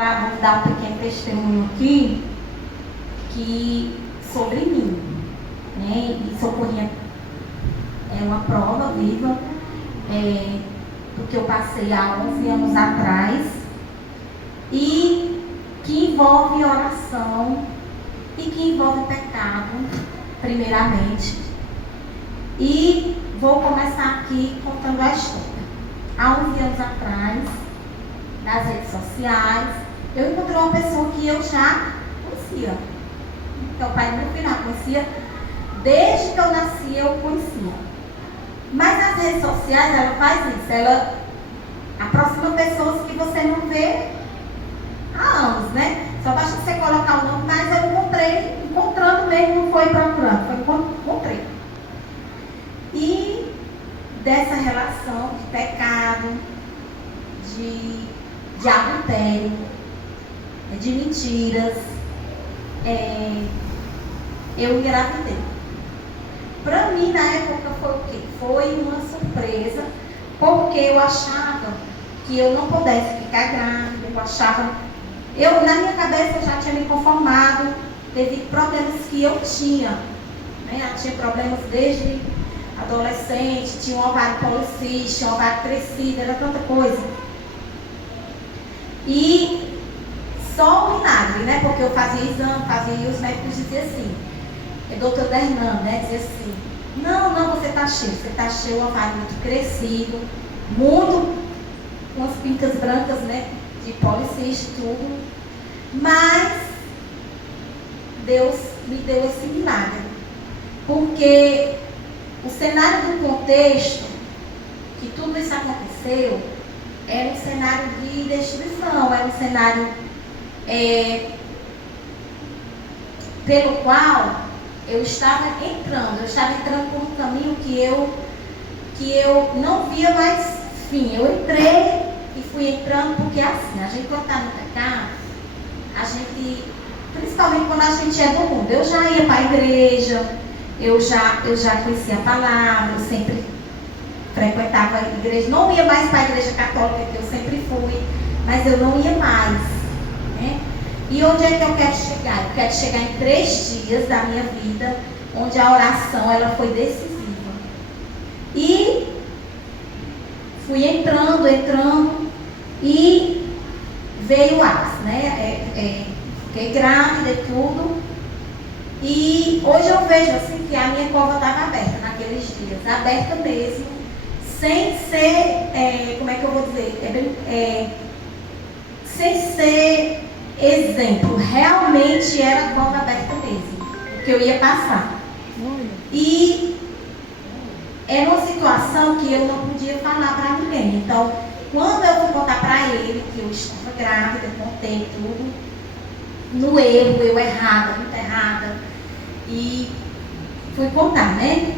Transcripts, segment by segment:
Vou dar um pequeno testemunho aqui sobre mim, né? Isso ocorria, é uma prova viva do que eu passei há 11 anos atrás e que envolve oração e que envolve pecado, primeiramente. E vou começar aqui contando a história. Há 11 anos atrás, nas redes sociais, eu encontrei uma pessoa que eu já conhecia. Que é o pai do meu filho, eu conhecia. Desde que eu nasci, eu conhecia. Mas nas redes sociais, ela faz isso. Ela aproxima pessoas que você não vê há anos, né? Só basta você colocar o nome, mas eu encontrando mesmo, não foi procurando, encontrei. E dessa relação de pecado, de adultério, de mentiras, eu engravidei. Para mim, na época, foi o quê? Foi uma surpresa, porque eu achava que eu não pudesse ficar grávida, na minha cabeça eu já tinha me conformado, teve problemas que eu tinha, né? Eu tinha problemas desde adolescente, tinha um ovário policístico, um ovário crescido, era tanta coisa. E só o milagre, né? Porque eu fazia exame, e os médicos diziam assim, doutor Dernan, né? Dizia assim, não, você está cheio, o ovário muito crescido, muito, com as pintas brancas, né? De policístico, tudo. Mas Deus me deu esse milagre. Porque o cenário do contexto, que tudo isso aconteceu, era um cenário de destruição, era um cenário pelo qual eu estava entrando por um caminho que eu não via mais fim. Eu entrei e fui entrando porque assim, a gente quando está no pecado, a gente, principalmente quando a gente é do mundo, eu já ia para a igreja, eu já conhecia a palavra, eu sempre frequentava a igreja, não ia mais para a igreja católica, que eu sempre fui, mas eu não ia mais, né? E onde é que eu quero chegar? Eu quero chegar em 3 dias da minha vida, onde a oração ela foi decisiva. E fui entrando, e veio o ápice, né? Fiquei grávida e tudo. E hoje eu vejo assim que a minha cova estava aberta naqueles dias, aberta mesmo, sem ser, como é que eu vou dizer? Sem ser exemplo, realmente era a cova aberta mesmo, o que eu ia passar. E era uma situação que eu não podia falar para ninguém. Então, quando eu fui contar para ele que eu estava grávida, contei tudo, no erro, eu errada, muito errada, e fui contar, né?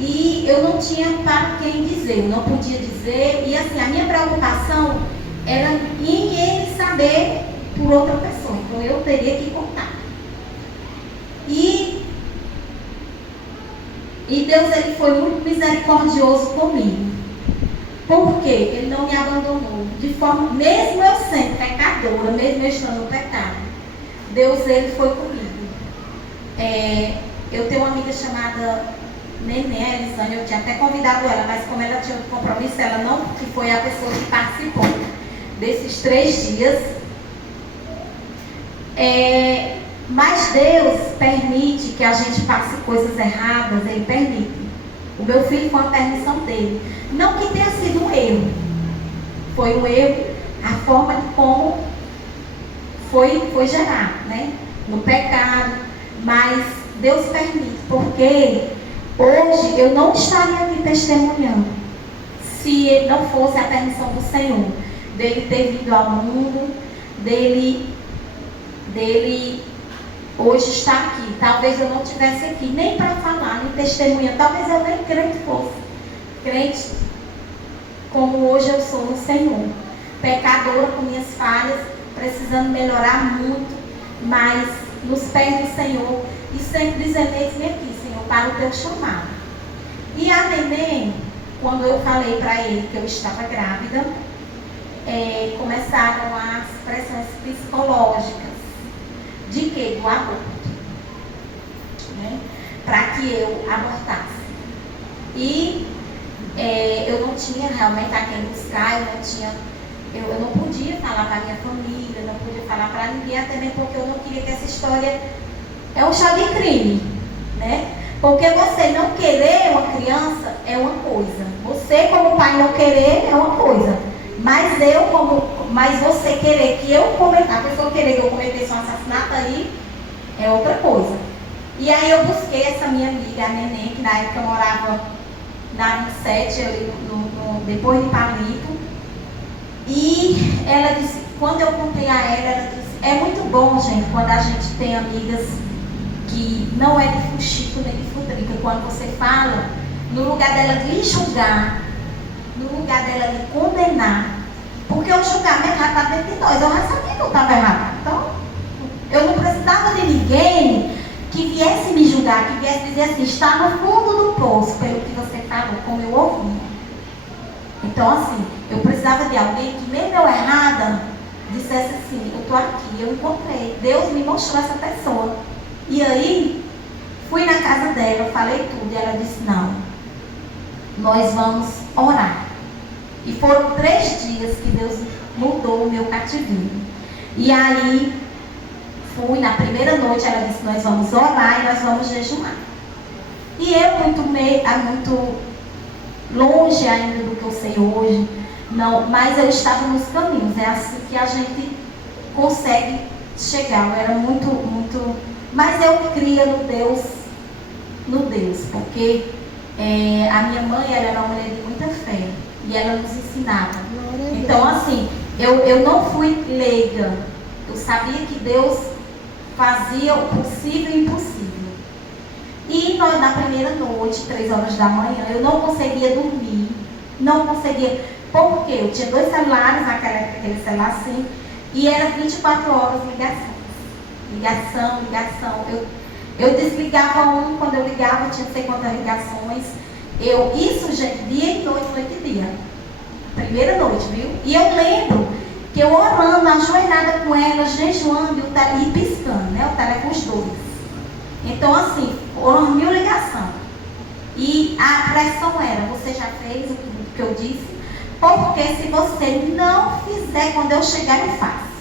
E eu não tinha para quem dizer, eu não podia dizer, e assim, a minha preocupação era em ele saber por outra pessoa, então eu teria que contar. E Deus, ele foi muito misericordioso comigo. Por quê? Ele não me abandonou. De forma, mesmo eu sendo pecadora, mesmo eu estando no pecado, Deus, ele foi comigo. Eu tenho uma amiga chamada Nenê, Elisane, eu tinha até convidado ela, mas como ela tinha um compromisso, ela não, que foi a pessoa que participou desses 3 dias. Mas Deus permite que a gente passe coisas erradas, ele permite. O meu filho foi uma permissão dele. Não que tenha sido um erro. Foi um erro, a forma de como foi gerado, né? No pecado. Mas Deus permite, porque hoje eu não estaria aqui testemunhando se não fosse a permissão do Senhor, dele ter vindo ao mundo, dele hoje estar aqui. Talvez eu não estivesse aqui nem para falar, nem testemunhar. Talvez eu nem crente fosse. Crente como hoje eu sou no Senhor. Pecadora com minhas falhas, precisando melhorar muito, mas nos pés do Senhor. E sempre dizendo, eis-me aqui, Senhor, para o teu chamado. E a Neném, quando eu falei para ele que eu estava grávida, começaram a pressões psicológicas. De quê? Do aborto. Né? Para que eu abortasse. E eu não tinha realmente a quem buscar, eu não podia falar para a minha família, não podia falar para ninguém, até mesmo porque eu não queria que essa história é um chá de crime, né? Porque você não querer uma criança é uma coisa, você como pai não querer é uma coisa, mas você querer que eu cometa, a pessoa querer que eu cometesse um assassinato aí é outra coisa. E aí eu busquei essa minha amiga, a Neném, que na época morava na 27, ali depois de Palito. E ela disse, quando eu contei a ela disse, é muito bom, gente, quando a gente tem amigas que não é de fuxico nem de futrica, quando você fala, no lugar dela de julgar, no lugar dela de condenar, porque o julgamento já está dentro de nós, eu já sabia que eu estava errado. Então, eu não precisava de ninguém que viesse me julgar, que viesse dizer assim, está no fundo do poço, pelo que você falou, como eu ouvi. Então, assim, eu precisava de alguém que, mesmo eu errada, dissesse assim, eu estou aqui, eu encontrei, Deus me mostrou essa pessoa. E aí, fui na casa dela, eu falei tudo, e ela disse, não, nós vamos orar. E foram 3 dias que Deus mudou o meu cativeiro. E aí, fui na primeira noite, ela disse, nós vamos orar e nós vamos jejuar. E eu, muito longe ainda do que eu sei hoje, não, mas eu estava nos caminhos, é assim que a gente consegue chegar. Eu era muito, mas eu cria no Deus, porque a minha mãe, ela era uma mulher de muita fé, e ela nos ensinava. Então, assim, eu não fui leiga, eu sabia que Deus fazia o possível e o impossível. E nós, na primeira noite, 3 horas da manhã, eu não conseguia dormir, não conseguia, porque eu tinha 2 celulares, aquele celular assim, e era 24 horas ligação. Eu desligava um, quando eu ligava, tinha não sei quantas ligações. Isso, gente, dia e noite, noite e dia. Primeira noite, viu? E eu lembro que eu orando, ajoelhada com ela, jejuando e piscando, né? O telefone, os 2. Então, assim, foram 1000 ligações. E a pressão era, você já fez o que eu disse? Porque se você não fizer, quando eu chegar, eu faço.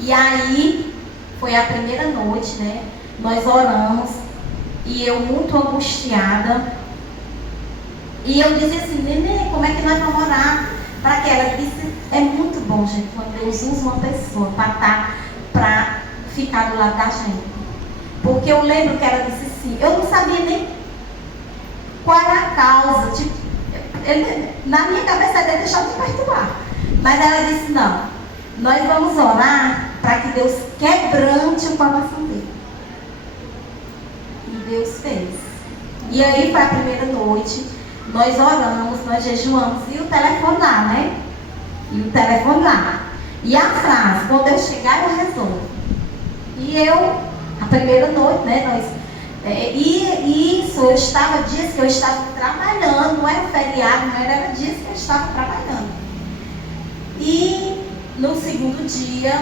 E aí, foi a primeira noite, né? Nós oramos, e eu muito angustiada. E eu dizia assim, Nenê, como é que nós vamos orar? Para que ela disse, é muito bom, gente, quando Deus usa uma pessoa para ficar do lado da gente. Porque eu lembro que ela disse assim, eu não sabia nem qual era a causa. Tipo, na minha cabeça ela deixou de perturbar. Mas ela disse, não, nós vamos orar para que Deus quebrante o coração dele. E Deus fez. E aí foi a primeira noite, nós oramos, nós jejuamos, e o telefone lá, né? E o telefone lá. E a frase, quando eu chegar eu resolvo. E eu, a primeira noite, né? E isso, eu estava dias que eu estava trabalhando, não era feriado, não era dias que eu estava trabalhando. E no segundo dia,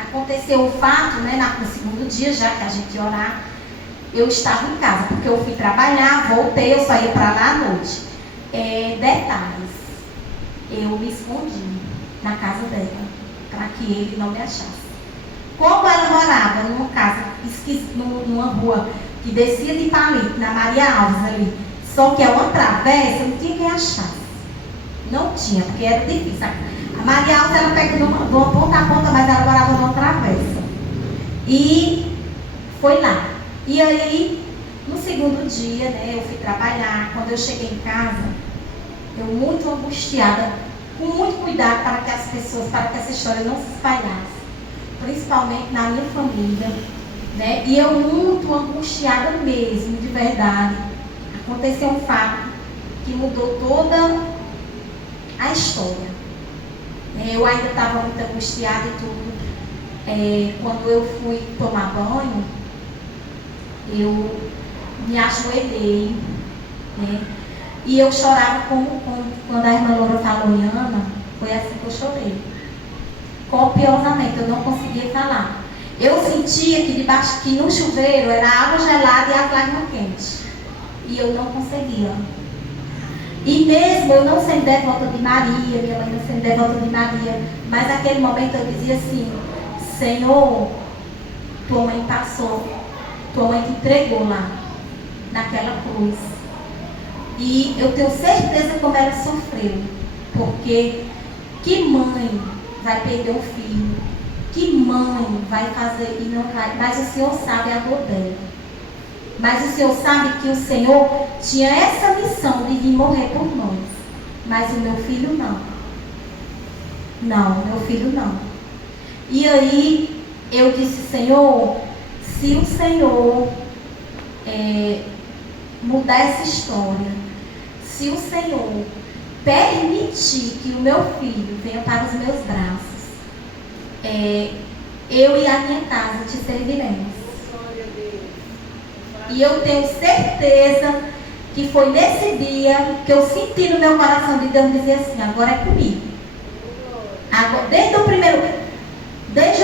aconteceu o fato, né? No segundo dia, já que a gente ia orar, eu estava em casa, porque eu fui trabalhar, voltei, eu saí para lá à noite. Detalhes, eu me escondi na casa dela, para que ele não me achasse. Como ela morava numa casa, numa rua que descia de Palito, na Maria Alves ali, só que é uma travessa, não tinha quem achasse. Não tinha, porque era difícil. A Maria Alves, ela pega de uma ponta a ponta, mas ela morava numa travessa. E foi lá. E aí, no segundo dia, né, eu fui trabalhar. Quando eu cheguei em casa, eu muito angustiada, com muito cuidado para que essa história não se espalhasse, principalmente na minha família, né? E eu muito angustiada mesmo, de verdade. Aconteceu um fato que mudou toda a história. Eu ainda estava muito angustiada e tudo. Quando eu fui tomar banho, eu me ajoelhei, né? E eu chorava quando a irmã chorei. Copiosamente, eu não conseguia falar. Eu sentia que debaixo, que no chuveiro era água gelada e as lágrimas quentes. E eu não conseguia. E mesmo eu não sendo devota de Maria, minha mãe não sendo devota de Maria, mas naquele momento eu dizia assim: Senhor, tua mãe passou, tua mãe te entregou lá, naquela cruz. E eu tenho certeza como ela sofreu, porque que mãe vai perder um filho? Que mãe vai fazer e não vai? Mas o Senhor sabe a dor dela. Mas o Senhor sabe que o Senhor tinha essa missão de vir morrer por nós. Mas o meu filho não. Não, meu filho não. E aí eu disse: Senhor, se o Senhor mudar essa história, se o Senhor permitir que o meu filho venha para os meus braços, eu e a minha casa te serviremos. E eu tenho certeza que foi nesse dia que eu senti no meu coração de Deus dizer assim: agora é comigo. Agora, desde o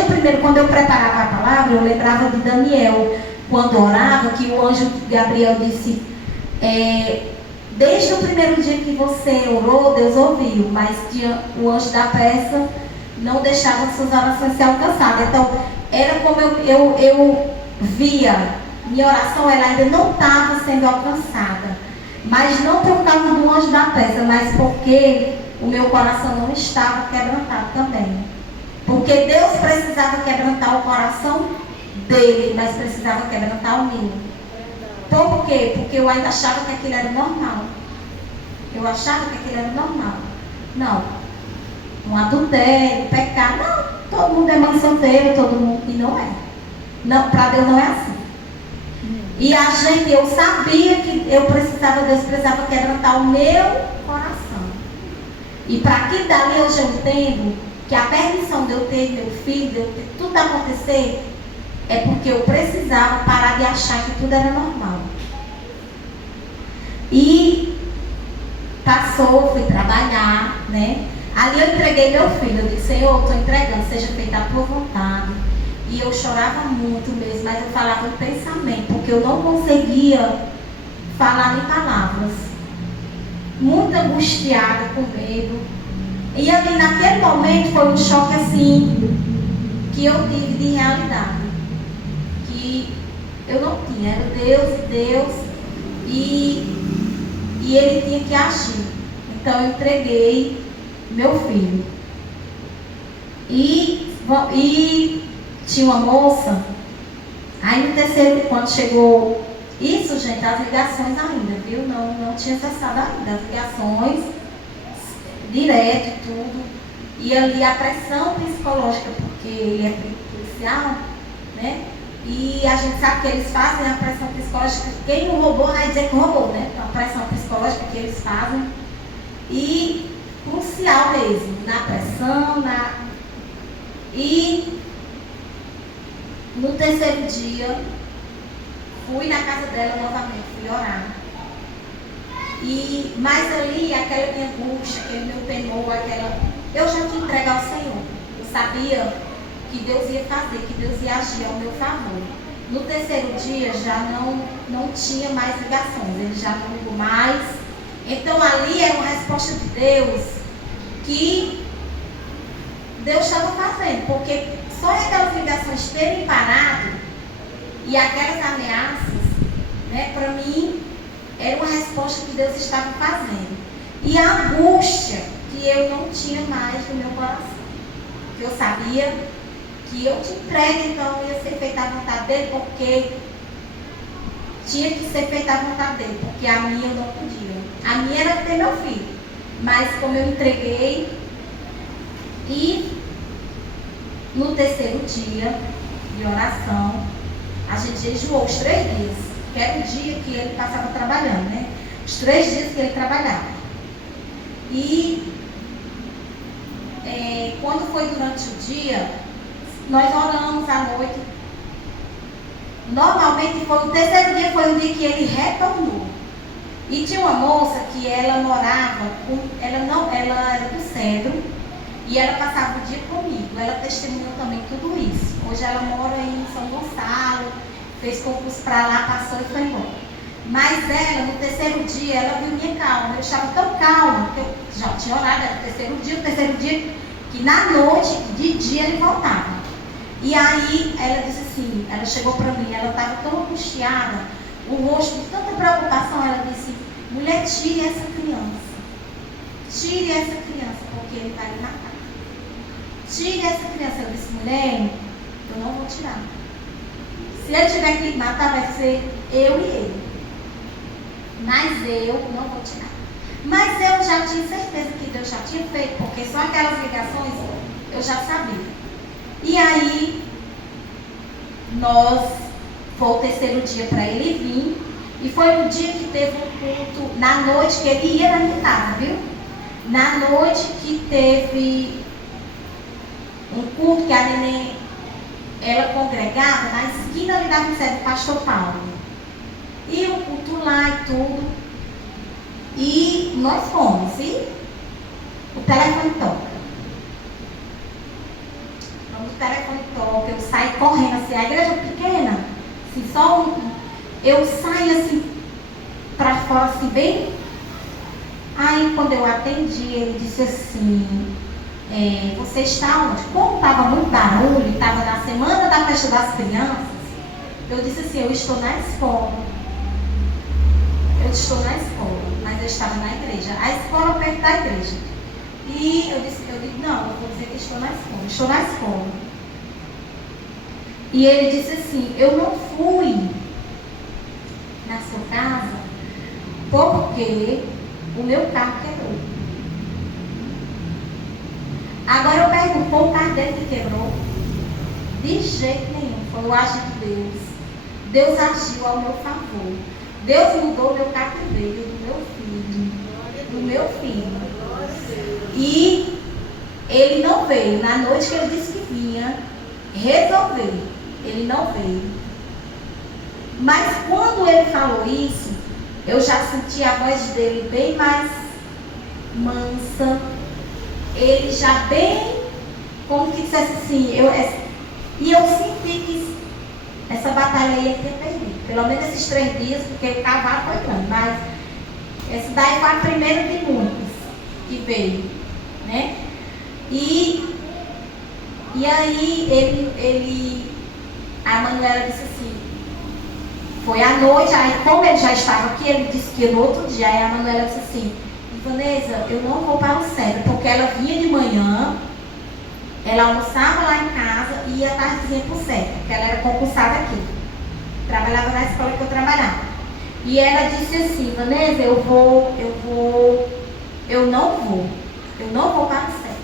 primeiro, quando eu preparava a palavra, eu lembrava de Daniel, quando orava, que o anjo Gabriel disse: desde o primeiro dia que você orou, Deus ouviu, mas o anjo da pressa não deixava suas orações ser alcançadas. Então, era como eu via, minha oração ela ainda não estava sendo alcançada, mas não por causa do anjo da pressa, mas porque o meu coração não estava quebrantado também. Porque Deus precisava quebrantar o coração dele, mas precisava quebrantar o meu. Por quê? Porque eu ainda achava que aquilo era normal. Eu achava que aquilo era normal. Não. Um adultério, um pecado. Não, todo mundo é mãe solteira, todo mundo. E não é. Não, para Deus não é assim. E eu sabia que Deus precisava quebrantar o meu coração. E para que dali hoje eu entendo que a permissão de eu ter meu filho, de eu ter tudo acontecer, é porque eu precisava parar de achar que tudo era normal. E passou, fui trabalhar, né? Ali eu entreguei meu filho, eu disse: Senhor, estou entregando, seja feita a tua vontade. E eu chorava muito mesmo, mas eu falava no pensamento, porque eu não conseguia falar em palavras. Muito angustiada, com medo. E ali naquele momento foi um choque assim, que eu tive de realidade. Que eu não tinha, era Deus, e ele tinha que agir. Então eu entreguei meu filho. E tinha uma moça, aí no terceiro, quando chegou, isso, gente, as ligações ainda, viu? Não tinha cessado ainda, as ligações, direto e tudo. E ali a pressão psicológica, porque ele é policial, né? E a gente sabe que eles fazem a pressão psicológica, quem não roubou vai dizer que roubou, né? A pressão psicológica que eles fazem. E crucial mesmo, na pressão, E no terceiro dia, fui na casa dela novamente, fui orar. Mas ali, aquela minha angústia, aquele meu temor, eu já tinha entregue ao Senhor. Eu sabia que Deus ia fazer, que Deus ia agir ao meu favor. No terceiro dia, já não tinha mais ligações, ele já não ligou mais. Então ali era uma resposta de Deus, que Deus estava fazendo, porque só aquelas ligações terem parado e aquelas ameaças, né, para mim, era uma resposta que Deus estava fazendo. E a angústia que eu não tinha mais no meu coração. Que eu sabia que eu te entregue, então ia ser feita a vontade dele, porque tinha que ser feita a vontade dele, porque a minha eu não podia. A minha era ter meu filho. Mas como eu entreguei, e no terceiro dia de oração, a gente jejuou os 3 dias, que era o dia que ele passava trabalhando, né? Os 3 dias que ele trabalhava. E quando foi durante o dia, nós oramos à noite. Normalmente foi o terceiro dia, foi o dia que ele retornou. E tinha uma moça que ela morava, ela era do Cedro, E ela passava o dia comigo. Ela testemunhou também tudo isso. Hoje ela mora em São Gonçalo, fez concurso para lá, passou e foi embora. Mas ela, no terceiro dia, ela viu minha calma. Eu estava tão calma, que eu já tinha orado, era o terceiro dia, que na noite, de dia, ele voltava. E aí, ela disse assim, ela chegou para mim, ela estava tão angustiada, o rosto de tanta preocupação, ela disse, mulher, tire essa criança. Tire essa criança, porque ele vai me matar. Tire essa criança. Eu disse, mulher, eu não vou tirar. Se ele tiver que matar, vai ser eu e ele. Mas eu não vou tirar. Mas eu já tinha certeza que Deus já tinha feito, porque só aquelas ligações eu já sabia. E aí, foi o terceiro dia para ele vir. E foi no dia que teve um culto, na noite que ele ia na minha casa, viu? Na noite que teve um culto que a neném, ela congregava na esquina ali da missa do Pastor Paulo. E o culto lá e tudo. E nós fomos, e o telefone toca. Quando o telefone toca, eu saio correndo assim, a igreja pequena, assim, só eu saio assim, pra fora assim, bem. Aí quando eu atendi, ele disse assim, você está onde? Como estava muito barulho, estava na semana da festa das crianças, eu disse assim, eu estou na escola. Eu estou na escola, mas eu estava na igreja. A escola perto da igreja. E eu digo, não, eu vou dizer que estou na escola. Estou na escola. E ele disse assim, eu não fui na sua casa porque o meu carro quebrou. Agora eu pergunto, foi o carro dele que quebrou? De jeito nenhum, foi o agir de Deus. Deus agiu ao meu favor. Deus mudou meu cativeiro do meu filho. Do meu filho. E ele não veio. Na noite que ele disse que vinha resolver, ele não veio. Mas quando ele falou isso, eu já senti a voz dele bem mais mansa. Ele já bem, como que dissesse assim, e eu senti que essa batalha ia ter perdido. Pelo menos esses 3 dias, porque o cavalo foi grande, mas esse daí foi a primeira de muitos que veio, né? E aí a Manuela disse assim, foi à noite, aí como ele já estava aqui, ele disse que no outro dia, aí a Manuela disse assim, Vanessa, eu não vou para o centro, porque ela vinha de manhã, ela almoçava lá em casa e ia à tardezinha para o centro, porque ela era concursada aqui. Trabalhava na escola que eu trabalhava. E ela disse assim, Vanessa, eu não vou para o centro.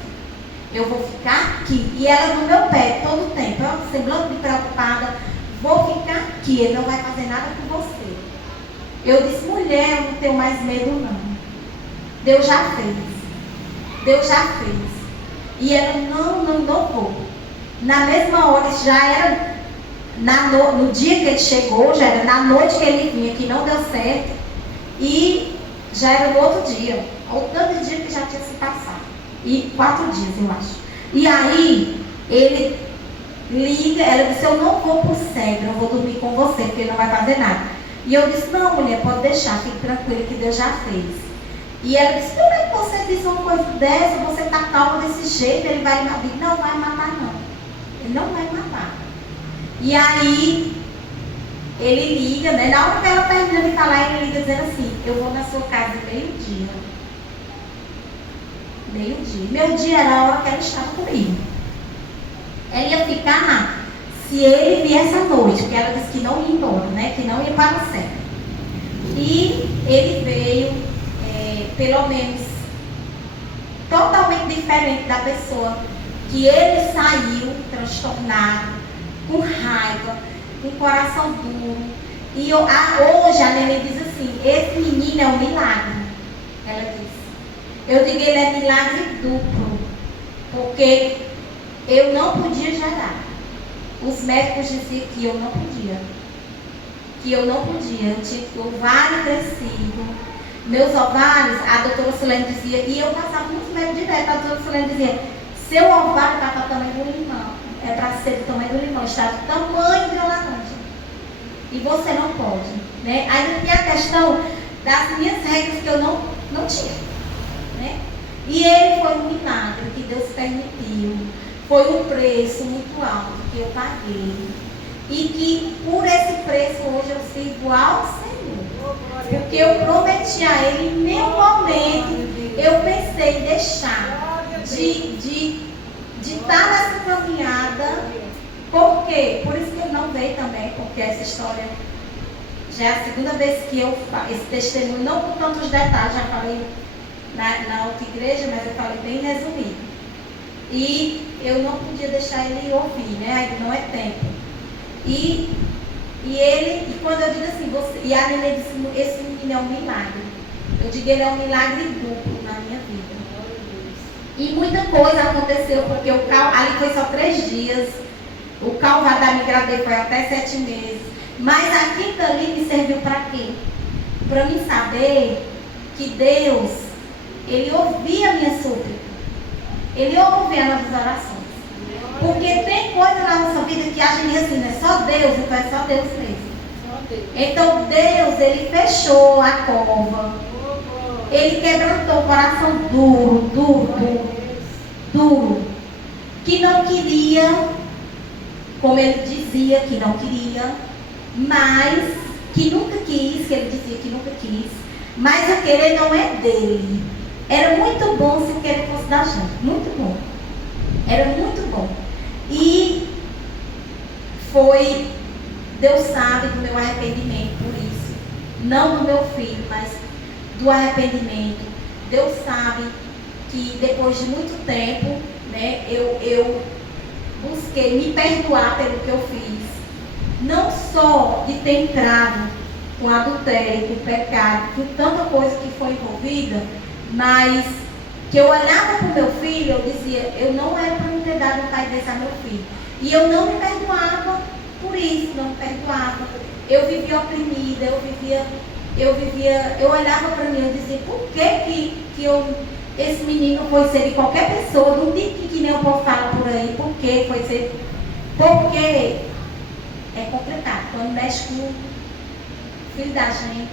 Eu vou ficar aqui. E ela no meu pé todo o tempo, eu semblante de preocupada, vou ficar aqui, ele não vai fazer nada com você. Eu disse, mulher, eu não tenho mais medo não. Deus já fez. Deus já fez. E ela, não vou. Na mesma hora, já era no dia que ele chegou, já era na noite que ele vinha, que não deu certo. E já era no outro dia. Ou tanto dia que já tinha se passado. E 4 dias, eu acho. E aí, ele liga, ela disse, eu não vou pro centro, eu vou dormir com você, porque ele não vai fazer nada. E eu disse, não, mulher, pode deixar, fique tranquila que Deus já fez. E ela disse, como é que você diz uma coisa dessa, você está calma desse jeito, ele vai matar? Não vai matar não. Ele não vai matar. E aí, ele liga, né? Na hora que ela termina de falar, ele liga dizendo assim, eu vou na sua casa meio-dia. Meio-dia. Meu dia era a hora que ela estava comigo. Ela ia ficar lá. Se ele viesse à noite, porque ela disse que não ia embora, né? Que não ia para o centro. E ele veio, pelo menos, totalmente diferente da pessoa que ele saiu transtornado, com raiva, com coração duro. E hoje a neném diz assim, esse menino é um milagre. Ela disse. Eu digo, ele é milagre duplo, porque eu não podia gerar. Os médicos diziam que eu não podia. Eu tinha ovário crescido. Meus ovários, a doutora Silene dizia, e eu passava nos médicos direto, a doutora Silene dizia, Seu ovário está para o tamanho do limão. É para ser do tamanho do limão. Está do tamanho de uma laranja. E você não pode. Né? Ainda tem a questão das minhas regras que eu não tinha. Né? E ele foi um milagre que Deus permitiu. Foi um preço muito alto que eu paguei. E que por esse preço hoje eu sirvo ao Senhor. Porque eu prometi a Ele, em nenhum momento eu pensei em deixar de estar nessa caminhada. Por quê? Por isso que ele não veio também, porque essa história já é a segunda vez que eu faço esse testemunho, não com tantos detalhes, já falei na outra igreja, mas eu falei bem resumido. E eu não podia deixar ele ouvir, né? Ainda não é tempo. E quando eu digo assim, e a Nenê disse, esse menino é um milagre. Eu digo, ele é um milagre duplo na minha vida. E muita coisa aconteceu, porque ali foi só 3 dias. O calvário da minha gravidez foi até 7 meses. Mas aquilo ali me serviu para quê? Para mim saber que Deus, Ele ouvia a minha súplica. Ele ouve as nossas orações. Porque tem coisa na nossa vida que a gente diz assim, não é só Deus, então é só Deus mesmo. Então Deus, Ele fechou a cova. Ele quebrantou o coração duro. Que não queria, como ele dizia que não queria, mas que nunca quis, que ele dizia que nunca quis. Mas o querer não é dele. Era muito bom se o querer fosse da gente. Muito bom. Era muito bom. E Deus sabe do meu arrependimento por isso. Não do meu filho, mas do arrependimento. Deus sabe que depois de muito tempo, né, eu busquei me perdoar pelo que eu fiz. Não só de ter entrado com adultério, com pecado, com tanta coisa que foi envolvida, mas que eu olhava para o meu filho, eu dizia, eu não era para não ter dado um pai desse a meu filho. E eu não me perdoava por isso, não me perdoava. Eu vivia oprimida, eu olhava para mim, eu dizia, por que esse menino foi ser de qualquer pessoa, não tem que nem o povo fala por aí, por que foi ser? Porque é complicado, quando mexe com o filho da gente.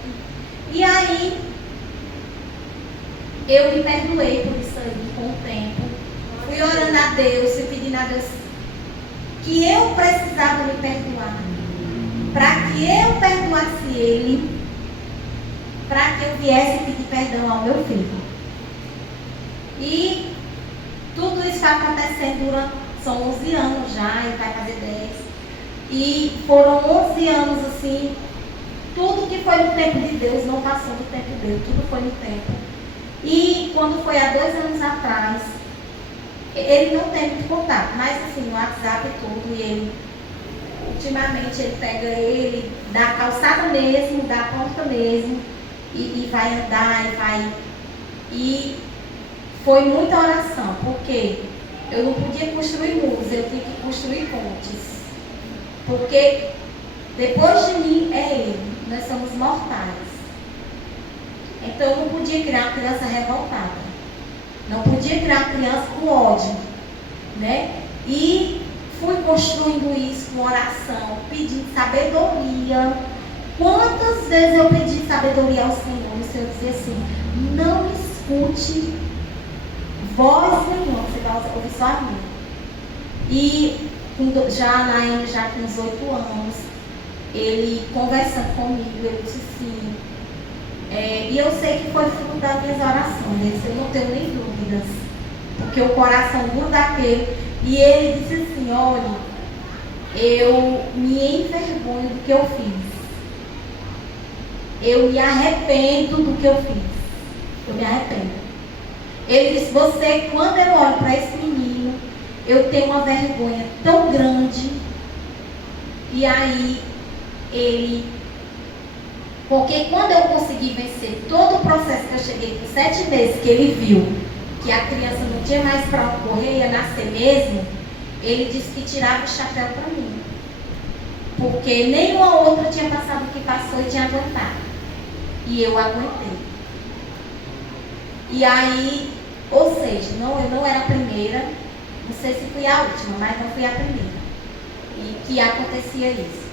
E aí, eu me perdoei por isso aí, com o tempo. Fui orando a Deus, fui pedindo a Deus que eu precisava me perdoar. Para que eu perdoasse ele, para que eu viesse pedir perdão ao meu filho. E tudo isso está acontecendo são 11 anos já, e vai fazer 10. E foram 11 anos assim, tudo que foi no tempo de Deus não passou do tempo dele, tudo foi no tempo. E quando foi há 2 anos atrás, ele não tem muito contato, mas assim, no WhatsApp e tudo, e ele, ultimamente, ele pega ele da calçada mesmo, da porta mesmo, e vai andar, e vai. E foi muita oração, porque eu não podia construir muros, eu tinha que construir pontes. Porque depois de mim é ele, nós somos mortais. Então eu não podia criar uma criança revoltada. Não podia criar uma criança com ódio. Né? E fui construindo isso com oração, pedindo sabedoria. Quantas vezes eu pedi sabedoria ao Senhor? E o Senhor dizia assim, não escute voz nenhuma, você vai ouvir só a minha. E já Naime, já com uns 8 anos, ele conversando comigo, ele disse assim, e eu sei que foi fruto das minhas orações, eu não tenho nem dúvidas, porque o coração duro daquele, e ele disse assim, olha, eu me envergonho do que eu fiz, eu me arrependo do que eu fiz, eu me arrependo. Ele disse, quando eu olho para esse menino, eu tenho uma vergonha tão grande. E aí, porque quando eu consegui vencer todo o processo que eu cheguei com 7 meses, que ele viu que a criança não tinha mais para onde correr, ia nascer mesmo, ele disse que tirava o chapéu para mim. Porque nenhuma outra tinha passado o que passou e tinha aguentado. E eu aguentei. E aí, ou seja, eu não era a primeira, Não sei se fui a última, mas não fui a primeira. E que acontecia isso.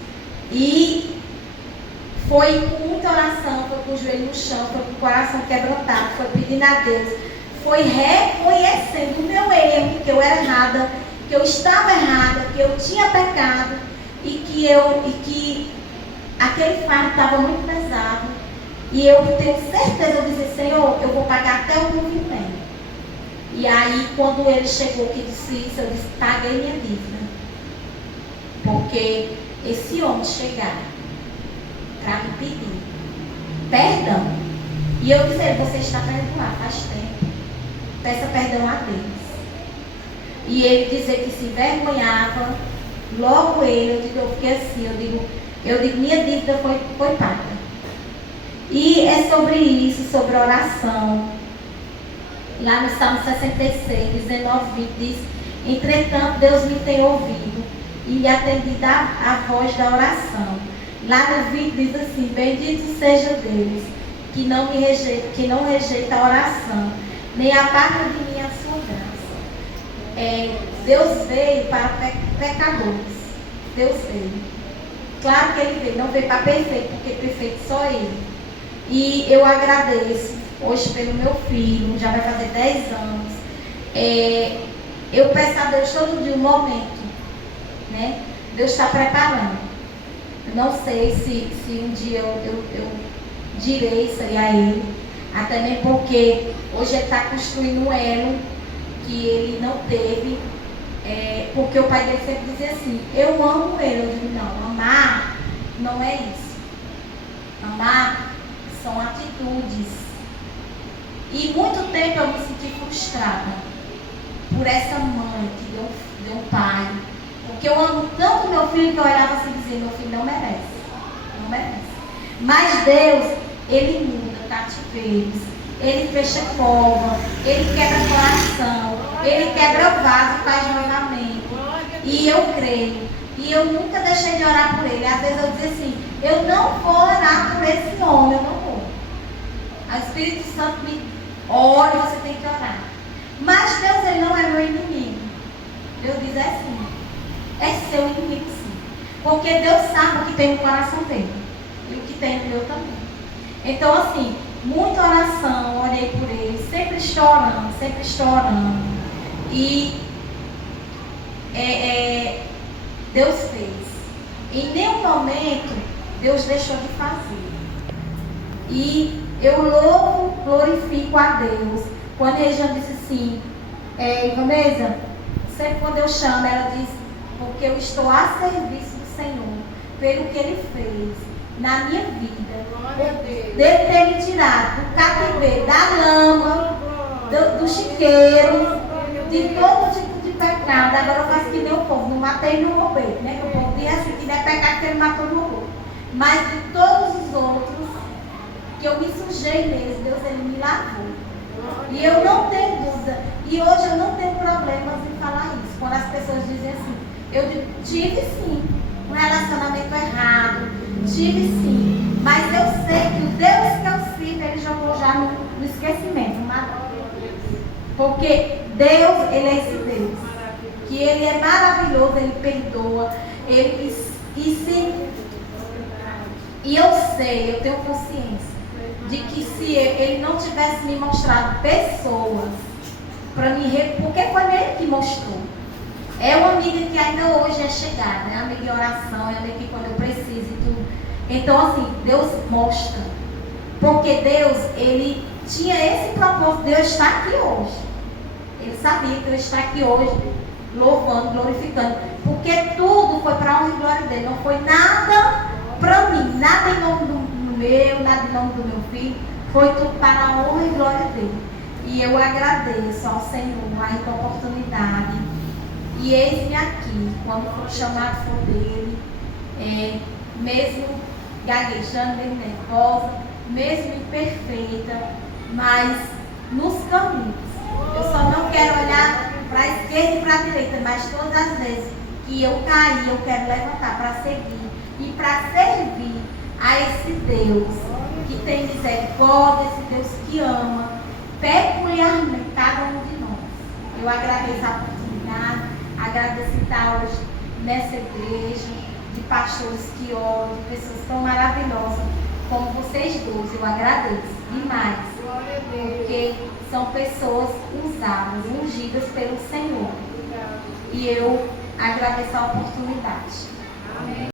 E foi com muita oração, foi com o joelho no chão, foi com o coração quebrantado, foi pedindo a Deus, foi reconhecendo o meu erro, que eu era errada, que eu estava errada, que eu tinha pecado e que aquele fardo estava muito pesado. E eu tenho certeza, eu disse, Senhor, eu vou pagar até o meu vintém. E aí, quando ele chegou que disse isso, eu disse, paguei minha dívida. Porque esse homem chegar para me pedir perdão, e eu disse, você está perdoado faz tempo, peça perdão a Deus. E ele dizer que se envergonhava, logo eu fiquei assim, eu digo, minha dívida foi paga. E é sobre isso, sobre oração. Lá no Salmo 66, 19, 20 diz, entretanto Deus me tem ouvido e atendido a voz da oração. Lá no 20 diz assim, bendito seja Deus, que não rejeita a oração, nem aparta de mim a sua graça. Deus veio para pecadores. Deus veio. Claro que ele veio, não veio para perfeito, porque perfeito só ele. E eu agradeço hoje pelo meu filho, já vai fazer 10 anos. Eu peço a Deus todo dia um momento, né? Deus está preparando. Não sei se um dia eu direi isso aí a ele, até mesmo porque hoje ele está construindo um elo que ele não teve, porque o pai dele sempre dizia assim, eu amo ele. Eu digo, não, amar não é isso. Amar são atitudes. E muito tempo eu me senti frustrada por essa mãe que deu um pai. Porque eu amo tanto meu filho que eu olhava assim e dizia, meu filho não merece. Não merece. Mas Deus, ele muda cativeiros. Ele fecha cova. Ele quebra coração. Ele quebra vaso e faz novamente. E eu creio. E eu nunca deixei de orar por ele. Às vezes eu dizia assim, eu não vou orar por esse homem, eu não vou. O Espírito Santo me ora, você tem que orar. Mas Deus, ele não é meu inimigo. Deus diz assim, é seu inimigo sim. Porque Deus sabe o que tem no coração dele. E o que tem no meu também. Então assim, muita oração, orei por ele, sempre chorando, sempre chorando. E Deus fez. Em nenhum momento Deus deixou de fazer. E eu louvo, glorifico a Deus. Quando a Regiane disse assim, Ivanesa, sempre quando eu chamo, ela diz, porque eu estou a serviço do Senhor, pelo que Ele fez na minha vida. Dele ter me tirado do cativeiro, da lama, do chiqueiro, de todo tipo de pecado. Agora eu faço que nem o povo, não matei e não roubei, né? Que o povo diz assim, que não é pecado que ele matou e não roubou. Mas de todos os outros, que eu me sujei mesmo, Deus, ele me lavou. E eu não tenho dúvida. E hoje eu não tenho problemas em falar isso. Quando as pessoas dizem assim, eu digo, tive sim um relacionamento errado, tive sim. Mas eu sei que o Deus que eu sirvo, ele jogou já no esquecimento. Porque Deus, ele é esse Deus. Que ele é maravilhoso, ele perdoa. E eu sei, eu tenho consciência de que se ele não tivesse me mostrado pessoas para me porque foi ele que mostrou. É uma amiga que ainda hoje é chegada, é amiga em oração, é amiga que quando eu preciso e tudo. Então assim, Deus mostra. Porque Deus, ele tinha esse propósito de eu estar aqui hoje. Ele sabia que eu estar aqui hoje, louvando, glorificando. Porque tudo foi para a honra e glória dele. Não foi nada para mim, nada em nome do meu, nada em nome do meu filho, foi tudo para a honra e glória dele. E eu agradeço ao Senhor a oportunidade. E eis-me aqui, quando for chamado for dele, mesmo gaguejando, mesmo nervosa, mesmo imperfeita, mas nos caminhos. Eu só não quero olhar para a esquerda e para a direita, mas todas as vezes que eu cair, eu quero levantar para seguir e para servir a esse Deus que tem misericórdia, esse Deus que ama peculiarmente cada um de nós. Eu agradeço a oportunidade. oportunidade. Agradeço estar hoje nessa igreja, de pastores que oram, de pessoas tão maravilhosas como vocês dois. Eu agradeço demais, porque são pessoas usadas, ungidas pelo Senhor. E eu agradeço a oportunidade.